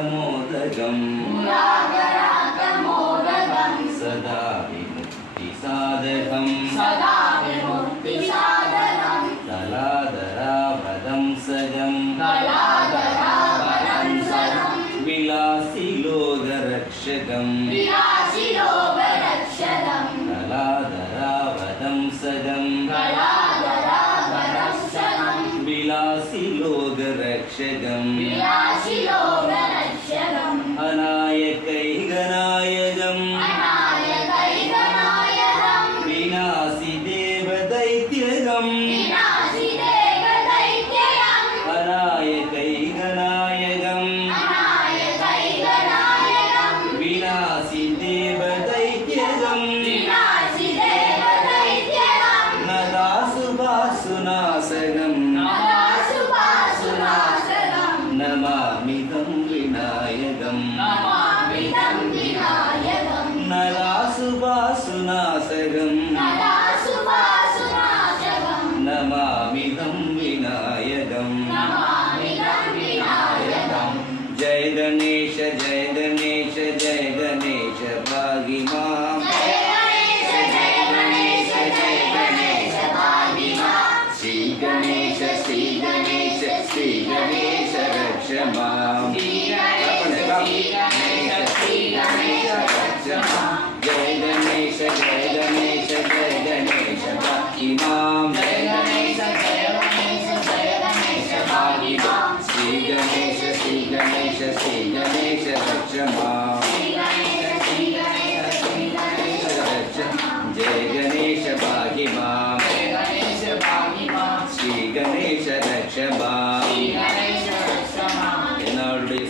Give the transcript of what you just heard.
मुरागरागमोदगम् मुरागरागमोदगं सदा विमुक्तिसाधकम् सदा विमुक्तिसाधनं दलादराभदं सजम् कलाधरावरंसनं विलासिलोगरक्षकम् विलासिलोकरक्षदं दलादराभदं सजम् कलाधरावरंसनं अनायकैगनायकम् जय गणेश जय गणेश जय गणेश भागी माम श्री गणेश श्री गणेश श्री गणेश रक्ष माम जय गणेश जय गणेश जय गणेश भागी माम Yeah. Uh,